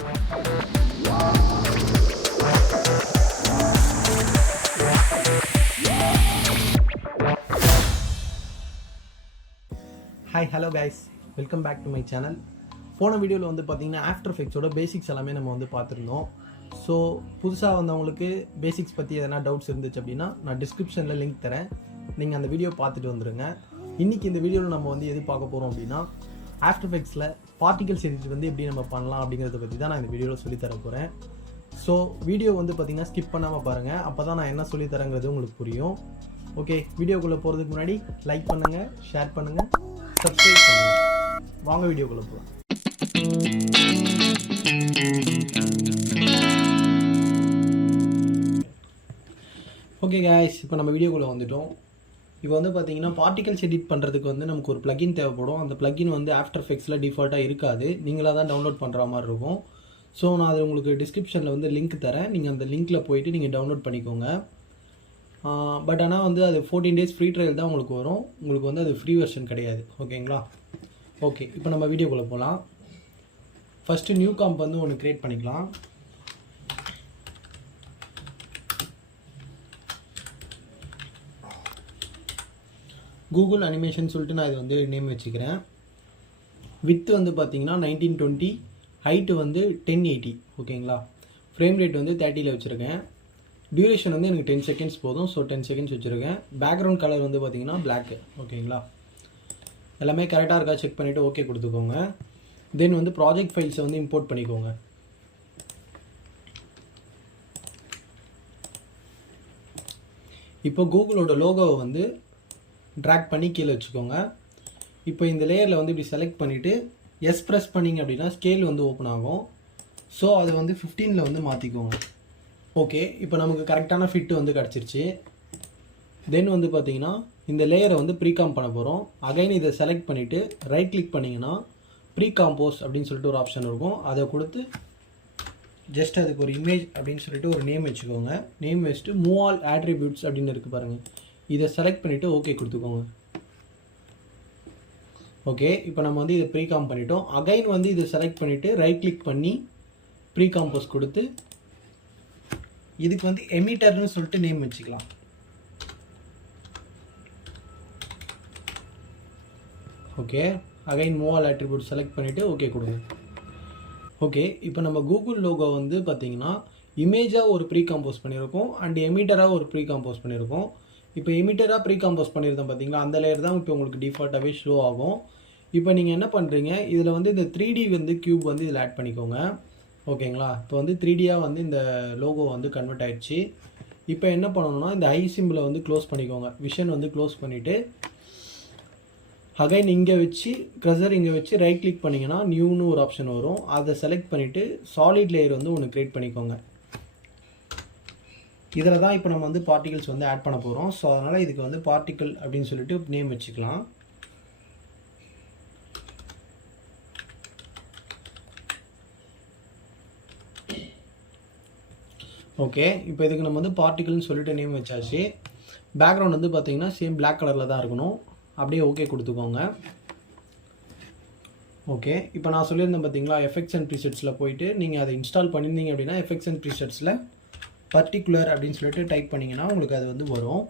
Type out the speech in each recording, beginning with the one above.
Hi hello guys, welcome back to my channel. போன வீடியோவில் வந்து பார்த்தீங்கன்னா ஆஃப்டர் எஃபெக்ட்ஸோட பேசிக்ஸ் எல்லாமே நம்ம வந்து பார்த்துருந்தோம். ஸோ புதுசாக வந்தவங்களுக்கு பேசிக்ஸ் பற்றி எதனா டவுட்ஸ் இருந்துச்சு அப்படின்னா நான் டிஸ்கிரிப்ஷனில் லிங்க் தரேன், நீங்கள் அந்த வீடியோ பார்த்துட்டு வந்துடுங்க. இன்றைக்கி இந்த வீடியோவில் நம்ம வந்து எது பார்க்க போகிறோம் அப்படின்னா ஆஃப்டர் எஃபெக்ட்ஸில் பார்ட்டிகல்ஸ் எடிட் வந்து எப்படி நம்ம பண்ணலாம் அப்படிங்கிறத பற்றி தான் நான் இந்த வீடியோவில் சொல்லித்தர போகிறேன். ஸோ வீடியோ வந்து பார்த்திங்கன்னா ஸ்கிப் பண்ணாமல் பாருங்கள், அப்போ தான் நான் என்ன சொல்லித்தரேங்கிறது உங்களுக்கு புரியும். ஓகே, வீடியோக்குள்ளே போகிறதுக்கு முன்னாடி லைக் பண்ணுங்கள், ஷேர் பண்ணுங்கள், சப்ஸ்கிரைப் பண்ணுங்கள். வாங்க வீடியோக்குள்ளே போகலாம். ஓகே கைஸ், இப்போ நம்ம வீடியோக்குள்ளே வந்துட்டோம். இப்போ வந்து பார்த்தீங்கன்னா பார்ட்டிகல்ஸ் எடிட் பண்ணுறதுக்கு வந்து நமக்கு ஒரு ப்ளகின் தேவைப்படும். அந்த ப்ளகின் வந்து ஆஃப்டர் எஃபெக்ட்ஸில் டிஃபால்ட்டாக இருக்காது, நீங்களாக தான் டவுன்லோட் பண்ணுற மாதிரி இருக்கும். ஸோ நான் அது உங்களுக்கு டிஸ்கிரிப்ஷனில் வந்து லிங்க் தரேன், நீங்கள் அந்த லிங்க்கில் போயிட்டு நீங்கள் டவுன்லோட் பண்ணிக்கோங்க. பட் ஆனால் வந்து அது 14 days ஃப்ரீ ட்ரையல் தான் உங்களுக்கு வரும், உங்களுக்கு வந்து அது ஃப்ரீ வெர்ஷன் கிடையாது. ஓகேங்களா? ஓகே, இப்போ நம்ம வீடியோக்குள்ளே போகலாம். ஃபஸ்ட்டு நியூ காம்ப் வந்து ஒன்று க்ரியேட் பண்ணிக்கலாம். கூகுள் அனிமேஷன் சொல்லிட்டு நான் இது வந்து நேம் வச்சுக்கிறேன். வித்து வந்து பார்த்தீங்கன்னா 1920, ஹைட்டு வந்து 1080. ஓகேங்களா? ஃப்ரேம் ரேட் வந்து 30ல் வச்சுருக்கேன். டியூரேஷன் வந்து எனக்கு 10 seconds போதும், ஸோ 10 seconds வச்சுருக்கேன். பேக்ரவுண்ட் கலர் வந்து பார்த்தீங்கன்னா பிளாக்கு. ஓகேங்களா? எல்லாமே கரெக்டாக இருக்கா செக் பண்ணிவிட்டு ஓகே கொடுத்துக்கோங்க. தென் வந்து ப்ராஜெக்ட் ஃபைல்ஸை வந்து இம்போர்ட் பண்ணிக்கோங்க. இப்போ கூகுளோட லோகோவை வந்து ட்ராக் பண்ணி கீழே வச்சுக்கோங்க. இப்போ இந்த லேயரில் வந்து இப்படி செலக்ட் பண்ணிவிட்டு எஸ் ப்ரெஸ் பண்ணிங்க அப்படின்னா ஸ்கேல் வந்து ஓப்பன் ஆகும். ஸோ அதை வந்து 15ல் வந்து மாற்றிக்கோங்க. ஓகே, இப்போ நமக்கு கரெக்டான ஃபிட்டு வந்து கிடச்சிருச்சு. தென் வந்து பார்த்தீங்கன்னா இந்த லேயரை வந்து ப்ரீகாம் பண்ண போகிறோம். அகைன் இதை செலக்ட் பண்ணிவிட்டு ரைட் கிளிக் பண்ணிங்கன்னா ப்ரீகாம்போஸ் அப்படின்னு சொல்லிட்டு ஒரு ஆப்ஷன் இருக்கும், அதை கொடுத்து ஜஸ்ட் அதுக்கு ஒரு இமேஜ் அப்படின்னு சொல்லிட்டு ஒரு நேம் வச்சுக்கோங்க. நேம் வச்சுட்டு மூவ் ஆல் ஆட்ரிபியூட்ஸ் அப்படின்னு இருக்குது பாருங்கள், இதை செலக்ட் பண்ணிவிட்டு ஓகே கொடுத்துக்கோங்க. ஓகே, இப்போ நம்ம வந்து இதை ப்ரீகாம் பண்ணிட்டோம். அகைன் வந்து இதை செலக்ட் பண்ணிவிட்டு ரைட் கிளிக் பண்ணி ப்ரீகாம்போஸ் கொடுத்து இதுக்கு வந்து எமிட்டர்னு சொல்லிட்டு நேம் வச்சுக்கலாம். Okay, again move all attribute select பண்ணிவிட்டு ஓகே கொடுங்க. ஓகே, இப்போ நம்ம கூகுள் லோகோ வந்து பார்த்தீங்கன்னா இமேஜாக ஒரு ப்ரீ கம்போஸ் பண்ணியிருக்கோம் அண்ட் எமிட்டராக ஒரு ப்ரீ கம்போஸ் பண்ணியிருக்கோம். இப்போ எமிட்டராக ப்ரீ கம்போஸ் பண்ணியிருந்தோம் பார்த்தீங்களா, அந்த லேயர் தான் இப்போ உங்களுக்கு டிஃபால்ட்டாகவே ஷோ ஆகும். இப்போ நீங்கள் என்ன பண்ணுறீங்க, இதில் வந்து இந்த 3D வந்து க்யூப் வந்து இதில் ஆட் பண்ணிக்கோங்க. ஓகேங்களா? இப்போ வந்து 3Dயாக வந்து இந்த லோகோ வந்து கன்வெர்ட் ஆகிடுச்சு. இப்போ என்ன பண்ணணும்னா இந்த ஐ சிம்பிளை வந்து க்ளோஸ் பண்ணிக்கோங்க. விஷன் வந்து க்ளோஸ் பண்ணிவிட்டு அகைன் இங்கே வச்சு க்ரஷர் இங்கே வச்சு ரைட் கிளிக் பண்ணிங்கன்னா நியூன்னு ஒரு ஆப்ஷன் வரும், அதை செலக்ட் பண்ணிவிட்டு சாலிட் லேயர் வந்து ஒன்று க்ரியேட் பண்ணிக்கோங்க. இதில் தான் இப்போ நம்ம வந்து பார்ட்டிகல்ஸ் வந்து ஆட் பண்ண போகிறோம். ஸோ அதனால் இதுக்கு வந்து பார்ட்டிக்கல் அப்படின்னு சொல்லிட்டு நேம் வச்சுக்கலாம். ஓகே, இப்போ இதுக்கு நம்ம வந்து பார்ட்டிகல்னு சொல்லிட்டு நேம் வச்சாச்சு. பேக்ரவுண்ட் வந்து பார்த்தீங்கன்னா சேம் பிளாக் கலரில் தான் இருக்கணும். அப்படியே ஓகே கொடுத்துக்கோங்க. ஓகே, இப்போ நான் சொல்லியிருந்தேன் பார்த்தீங்களா, எஃபெக்ட்ஸ் அண்ட் ப்ரீசெட்ஸில் போயிட்டு நீங்கள் அதை இன்ஸ்டால் பண்ணியிருந்தீங்க அப்படின்னா எஃபெக்ட்ஸ் அண்ட் ப்ரீசெட்ஸில் பர்டிகுலர் அப்படின்னு சொல்லிட்டு டைப் பண்ணிங்கன்னா உங்களுக்கு அது வந்து வரும்.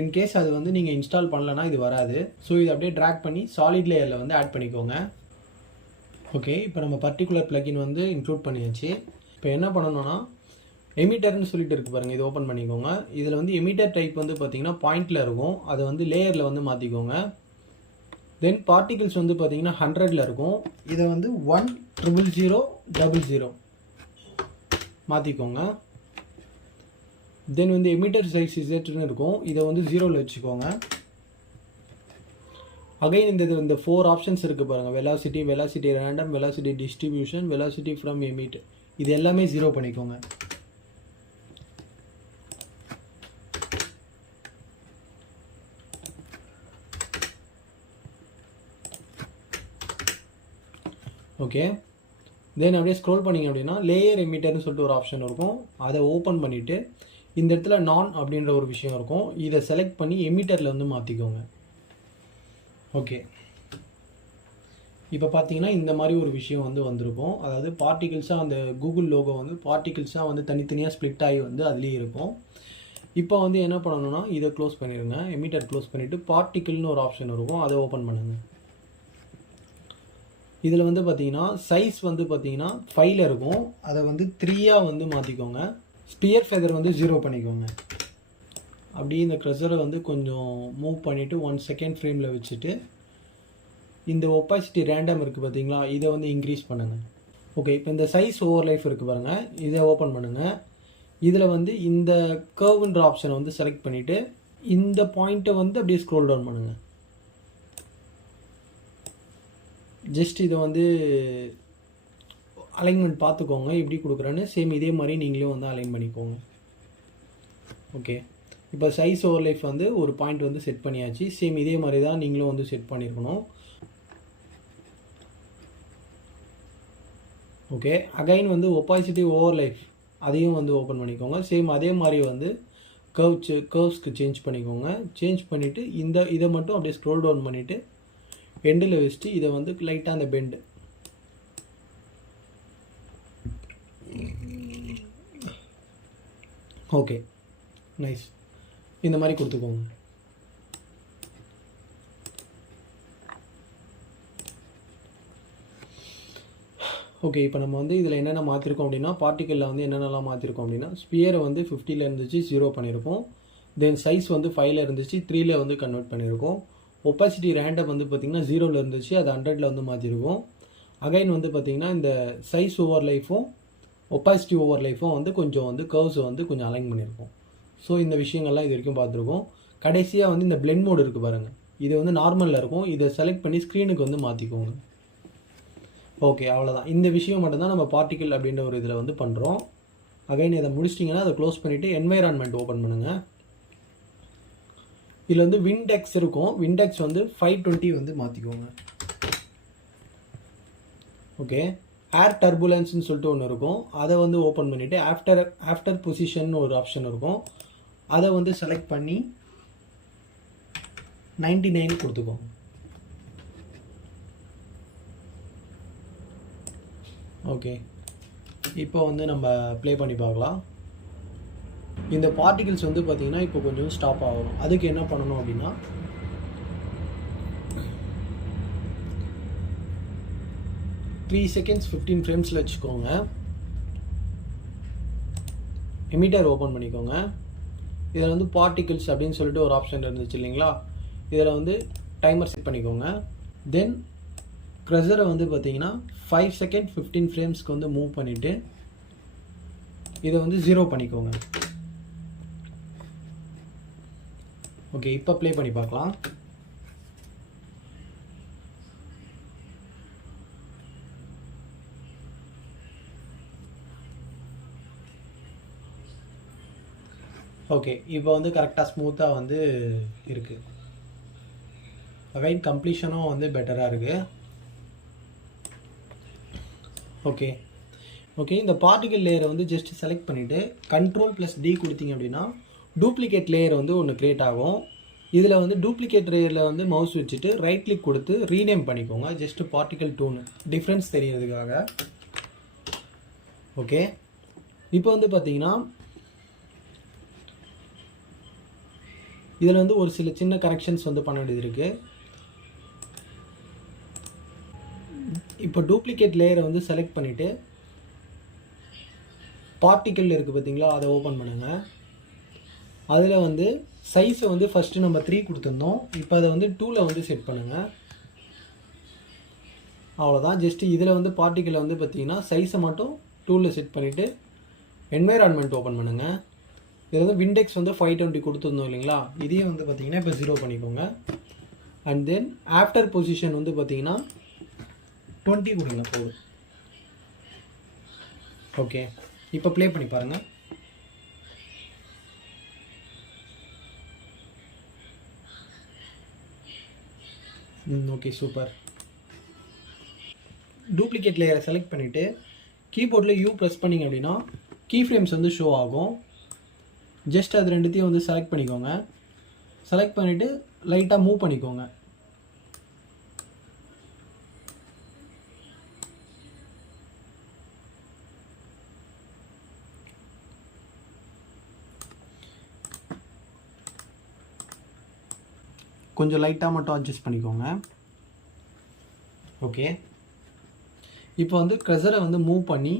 இன்கேஸ் அது வந்து நீங்கள் இன்ஸ்டால் பண்ணலன்னா இது வராது. ஸோ இது அப்படியே ட்ராக் பண்ணி சாலிட் லேயரில் வந்து ஆட் பண்ணிக்கோங்க. ஓகே, இப்போ நம்ம பர்டிகுலர் ப்ளகின் வந்து இன்க்ளூட் பண்ணியாச்சு. இப்போ என்ன பண்ணணும்னா எமிட்டர்னு சொல்லிட்டு இருக்குது பாருங்கள், இது ஓப்பன் பண்ணிக்கோங்க. இதில் வந்து எமிட்டர் டைப் வந்து பார்த்தீங்கன்னா பாயிண்டில் இருக்கும், அதை வந்து லேயரில் வந்து மாற்றிக்கோங்க. தென் பார்ட்டிகல்ஸ் வந்து பார்த்தீங்கன்னா 100ல் இருக்கும், இதை வந்து 1000000 மாற்றிக்கோங்க. தென் வந்து எமிட்டர் சைஸ் இசட்னு இருக்கும், இதை வந்து 0ல் வச்சுக்கோங்க. அகைன் இந்த 4 ஆப்ஷன்ஸ் இருக்குது பாருங்கள், velocity random, velocity distribution, velocity from emit, இது எல்லாமே 0 பண்ணிக்கோங்க. ஓகே, தென் அப்படியே ஸ்க்ரோல் பண்ணிங்க அப்படின்னா லேயர் எமிட்டர்னு சொல்லிட்டு ஒரு ஆப்ஷன் இருக்கும், அதை ஓப்பன் பண்ணிவிட்டு இந்த இடத்துல நான் அப்படின்ற ஒரு விஷயம் இருக்கும், இதை செலக்ட் பண்ணி எமிட்டரில் வந்து மாற்றிக்கோங்க. ஓகே, இப்போ பார்த்தீங்கன்னா இந்த மாதிரி ஒரு விஷயம் வந்து வந்திருக்கும். அதாவது பார்ட்டிகிள்ஸாக அந்த கூகுள் லோகோ வந்து பார்ட்டிகிள்ஸாக வந்து தனித்தனியாக ஸ்ப்ளிட் ஆகி வந்து அதுலேயே இருக்கும். இப்போ வந்து என்ன பண்ணணும்னா இதை க்ளோஸ் பண்ணிடுங்க. எமிட்டர் க்ளோஸ் பண்ணிவிட்டு பார்ட்டிகிள்னு ஒரு ஆப்ஷன் இருக்கும், அதை ஓப்பன் பண்ணுங்கள். இதில் வந்து பார்த்தீங்கன்னா சைஸ் வந்து பார்த்தீங்கன்னா 5ல் இருக்கும், அதை வந்து 3ஆக வந்து மாற்றிக்கோங்க. ஸ்பியர் ஃபெதர் வந்து 0 பண்ணிக்கோங்க. அப்படியே இந்த க்ரஷரை வந்து கொஞ்சம் மூவ் பண்ணிவிட்டு 1 செகண்ட் ஃப்ரேமில் வச்சுட்டு இந்த ஒப்பாசிட்டி ரேண்டம் இருக்குது பார்த்தீங்களா, இதை வந்து இன்க்ரீஸ் பண்ணுங்கள். ஓகே, இப்போ இந்த சைஸ் ஓவர் லைஃப் இருக்குது பாருங்கள், இதை ஓப்பன் பண்ணுங்கள். இதில் வந்து இந்த கர்வ்ன்ற ஆப்ஷனை வந்து செலக்ட் பண்ணிவிட்டு இந்த பாயிண்ட்டை வந்து அப்படியே ஸ்க்ரோல் டவுன் பண்ணுங்கள். ஜஸ்ட் இதை வந்து அலைன்மெண்ட் பார்த்துக்கோங்க எப்படி கொடுக்குறேன்னு. சேம் இதே மாதிரி நீங்களும் வந்து அலைன் பண்ணிக்கோங்க. ஓகே, இப்போ சைஸ் ஓவர் லைஃப் வந்து ஒரு பாயிண்ட் வந்து செட் பண்ணியாச்சு. சேம் இதே மாதிரி தான் நீங்களும் வந்து செட் பண்ணியிருக்கணும். ஓகே, அகைன் வந்து ஒப்பாசிட்டி ஓவர் லைஃப் அதையும் வந்து ஓப்பன் பண்ணிக்கோங்க. சேம் அதே மாதிரி வந்து கர்வ்ஸ்க்கு சேஞ்ச் பண்ணிக்கோங்க. சேஞ்ச் பண்ணிவிட்டு இதை மட்டும் அப்படியே ஸ்க்ரோல் டவுன் பண்ணிவிட்டு எண்டில் வச்சுட்டு இதை வந்து லைட்டாக அந்த பெண்டு ஓகே நைஸ் இந்த மாதிரி கொடுத்துக்கோங்க. ஓகே, இப்போ நம்ம வந்து இதில் என்னென்ன மாற்றிருக்கோம் அப்படின்னா பார்ட்டிக்கலில் வந்து என்னென்னலாம் மாற்றிருக்கோம் அப்படின்னா ஸ்பியரை வந்து 50ல் இருந்துச்சு 0 பண்ணியிருக்கோம். தென் சைஸ் வந்து 5ல் இருந்துச்சு 3ல் வந்து கன்வெர்ட் பண்ணியிருக்கோம். ஒப்பாசிட்டி ரேண்டம் வந்து பார்த்திங்கன்னா 0ல் இருந்துச்சு, அது 100ல் வந்து மாற்றிருக்கோம். அகைன் வந்து பார்த்திங்கன்னா இந்த சைஸ் ஓவர் லைஃபும் ஒப்பாசிட்டி ஓவர் லைஃபும் வந்து கொஞ்சம் வந்து கர்வ்ஸை வந்து கொஞ்சம் அலைன் பண்ணியிருக்கோம். ஸோ இந்த விஷயங்கள்லாம் இது வரைக்கும் பார்த்துருக்கோம். கடைசியாக வந்து இந்த பிளெண்ட் மோடு இருக்குது பாருங்கள், இது வந்து நார்மலில் இருக்கும். இதை செலக்ட் பண்ணி ஸ்க்ரீனுக்கு வந்து மாற்றிக்கோங்க. ஓகே, அவ்வளோதான். இந்த விஷயம் மட்டும்தான் நம்ம பார்ட்டிக்கல் அப்படின்ற ஒரு இதில் வந்து பண்ணுறோம். அகைன் இதை முடிச்சிட்டிங்கன்னா அதை க்ளோஸ் பண்ணிவிட்டு என்வைரான்மெண்ட் ஓப்பன் பண்ணுங்கள். இதில் வந்து விண்டெக்ஸ் இருக்கும், விண்டெக்ஸ் வந்து 520 வந்து மாற்றிக்கோங்க. ஓகே, ஏர் டர்புலன்ஸ்னு சொல்லிட்டு ஒன்று இருக்கும், அதை வந்து ஓப்பன் பண்ணிவிட்டு ஆஃப்டர் பொசிஷன் ஒரு ஆப்ஷன் இருக்கும், அதை வந்து செலக்ட் பண்ணி 99 கொடுத்துக்கோங்க. ஓகே, இப்போ வந்து நம்ம ப்ளே பண்ணி பார்க்கலாம். இந்த பார்ட்டிகிள்ஸ் வந்து பார்த்திங்கன்னா இப்போ கொஞ்சம் ஸ்டாப் ஆகும். அதுக்கு என்ன பண்ணணும் அப்படின்னா 3 seconds 15 ஃப்ரேம்ஸில் வச்சுக்கோங்க. எமிட்டர் ஓப்பன் பண்ணிக்கோங்க. இதில் வந்து பார்ட்டிகிள்ஸ் அப்படின்னு சொல்லிட்டு ஒரு ஆப்ஷன் இருந்துச்சு இல்லைங்களா, இதில் வந்து டைமர் செட் பண்ணிக்கோங்க. தென் க்ரஷரை வந்து பார்த்தீங்கன்னா 5 seconds 15 ஃப்ரேம்ஸ்க்கு வந்து மூவ் பண்ணிவிட்டு இதை வந்து 0 பண்ணிக்கோங்க. ஓகே, இப்போ ப்ளே பண்ணி பார்க்கலாம். ஓகே, இப்போ வந்து கரெக்டாக ஸ்மூத்தாக வந்து இருக்குது. அகைன் கம்ப்ளீஷனும் வந்து பெட்டராக இருக்குது. ஓகே ஓகே, இந்த பார்ட்டிகல் லேயரை வந்து ஜஸ்ட் செலக்ட் பண்ணிவிட்டு Ctrl+D கொடுத்தீங்க அப்படின்னா டூப்ளிகேட் லேயர் வந்து ஒன்று க்ரியேட் ஆகும். இதில் வந்து டூப்ளிகேட் லேயரில் வந்து மவுஸ் வச்சுட்டு ரைட் கிளிக் கொடுத்து ரீநேம் பண்ணிக்கோங்க. ஜஸ்ட்டு பார்ட்டிகல் 2ன்னு டிஃப்ரென்ஸ் தெரியறதுக்காக. ஓகே, இப்போ வந்து பார்த்தீங்கன்னா இதில் வந்து ஒரு சில சின்ன கரெக்ஷன்ஸ் வந்து பண்ண வேண்டியது இருக்குது. இப்போ டூப்ளிகேட் லேயரை வந்து செலக்ட் பண்ணிவிட்டு பார்ட்டிக்கல் இருக்குது பார்த்தீங்களா, அதை ஓப்பன் பண்ணுங்கள். அதில் வந்து சைஸை வந்து ஃபஸ்ட்டு நம்ம 3 கொடுத்துருந்தோம், இப்போ அதை வந்து 2ல் வந்து செட் பண்ணுங்கள். அவ்வளோதான். ஜஸ்ட்டு இதில் வந்து பார்ட்டிக்கலை வந்து பார்த்தீங்கன்னா சைஸை மட்டும் 2ல் செட் பண்ணிவிட்டு என்வைரான்மெண்ட் ஓப்பன் பண்ணுங்கள். இதில் வந்து விண்டெக்ஸ் வந்து 520 கொடுத்துருந்தோம் இல்லைங்களா, இதையும் வந்து பார்த்தீங்கன்னா இப்போ 0 பண்ணிக்கோங்க. அண்ட் தென் ஆஃப்டர் பொசிஷன் வந்து பார்த்தீங்கன்னா 20 கொடுங்க போதும். ஓகே, இப்போ ப்ளே பண்ணி பாருங்கள். Okay, super. டூப்ளிகேட் லேயரை செலக்ட் பண்ணிவிட்டு கீபோர்டில் U ப்ரெஸ் பண்ணிங்க அப்படின்னா கீ ஃப்ரேம்ஸ் வந்து ஷோ ஆகும். ஜஸ்ட் அது ரெண்டுத்தையும் வந்து செலக்ட் பண்ணிக்கோங்க. செலக்ட் பண்ணிவிட்டு லைட்டாக மூவ் பண்ணிக்கோங்க. கொஞ்சம் லைட்டாக மட்டும் அட்ஜஸ்ட் பண்ணிக்கோங்க. ஓகே, இப்போ வந்து க்ரஷரை வந்து மூவ் பண்ணி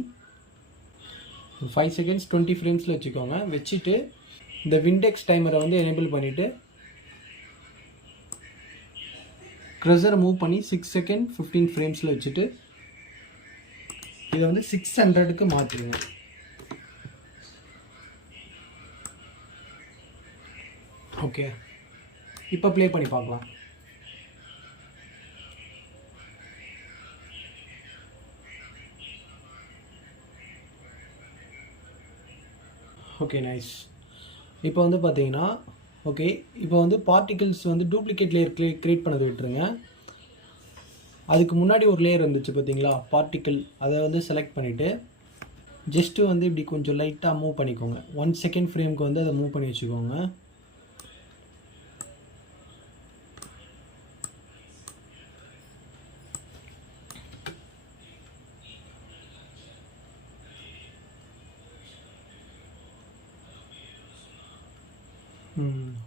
5 செகண்ட்ஸ் 20 ஃப்ரேம்ஸில் வச்சுக்கோங்க. வச்சுட்டு இந்த விண்டெக்ஸ் டைமரை வந்து எனேபிள் பண்ணிவிட்டு க்ரஷரை மூவ் பண்ணி 6 செகண்ட் 15 ஃப்ரேம்ஸில் வச்சுட்டு இதை வந்து 600க்கு மாற்றிடுங்க. ஓகே, இப்போ ப்ளே பண்ணி பார்க்கலாம். Okay, nice. இப்போ வந்து பார்த்தீங்கன்னா ஓகே, இப்போ வந்து பார்ட்டிகிள்ஸ் வந்து டூப்ளிகேட் லேயர் க்ரியேட் பண்ணதை விட்டுருங்க. அதுக்கு முன்னாடி ஒரு லேயர் இருந்துச்சு பார்த்தீங்களா, பார்ட்டிக்கிள், அதை வந்து செலக்ட் பண்ணிவிட்டு ஜஸ்ட்டு வந்து இப்படி கொஞ்சம் லைட்டாக மூவ் பண்ணிக்கோங்க. 1 செகண்ட் ஃப்ரேமுக்கு வந்து அதை மூவ் பண்ணி வச்சுக்கோங்க.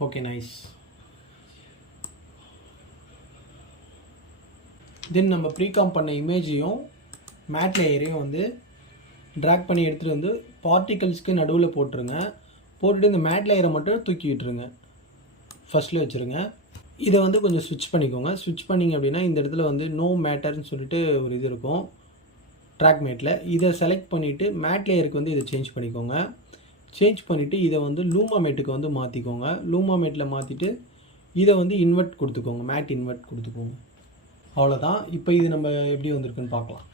Okay, nice. தென் நம்ம ப்ரீகாம் பண்ண இமேஜையும் மேட் லேயரையும் வந்து ட்ராக் பண்ணி எடுத்துகிட்டு வந்து பார்ட்டிகல்ஸ்க்கு நடுவில் போட்டுருங்க. போட்டுட்டு இந்த மேட் லேயரை மட்டும் தூக்கி விட்டுருங்க, ஃபஸ்ட்டில் வச்சுருங்க. இதை வந்து கொஞ்சம் ஸ்விட்ச் பண்ணிக்கோங்க. ஸ்விட்ச் பண்ணிங்க அப்படின்னா இந்த இடத்துல வந்து நோ மேட்டர்னு சொல்லிட்டு ஒரு இது இருக்கும் ட்ராக் மேட்டில். இதை செலக்ட் பண்ணிவிட்டு மேட் லேயருக்கு வந்து இதை சேஞ்ச் பண்ணிக்கோங்க. சேஞ்ச் பண்ணிவிட்டு இதை வந்து லூமா மேட்டுக்கு வந்து மாற்றிக்கோங்க. லூமா மேட்டில் மாற்றிட்டு இதை வந்து இன்வெர்ட் கொடுத்துக்கோங்க, மேட் இன்வெர்ட் கொடுத்துக்கோங்க. அவ்வளோதான். இப்போ இது நம்ம எப்படி வந்திருக்குன்னு பார்க்கலாம்.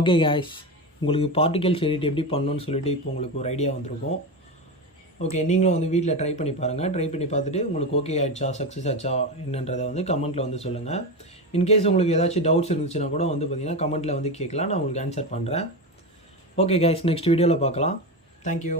ஓகே காய்ஸ், உங்களுக்கு பார்ட்டிகல்ஸ் எடிட் எப்படி பண்ணணும்னு சொல்லிட்டு இப்போ உங்களுக்கு ஒரு ஐடியா வந்திருக்கும். ஓகே, நீங்களும் வந்து வீட்டில் ட்ரை பண்ணி பாருங்கள். ட்ரை பண்ணி பார்த்துட்டு உங்களுக்கு ஓகே ஆகிடுச்சா, சக்ஸஸ் ஆச்சா என்னன்றதை வந்து கமெண்ட்டில் வந்து சொல்லுங்கள். இன்கேஸ் உங்களுக்கு ஏதாச்சும் டவுட்ஸ் இருந்துச்சுன்னா கூட வந்து பார்த்தீங்கன்னா கமெண்ட்டில் வந்து கேட்கலாம், நான் உங்களுக்கு ஆன்சர் பண்ணுறேன். ஓகே கைஸ், நெக்ஸ்ட் வீடியோவில் பார்க்கலாம். தேங்க்யூ.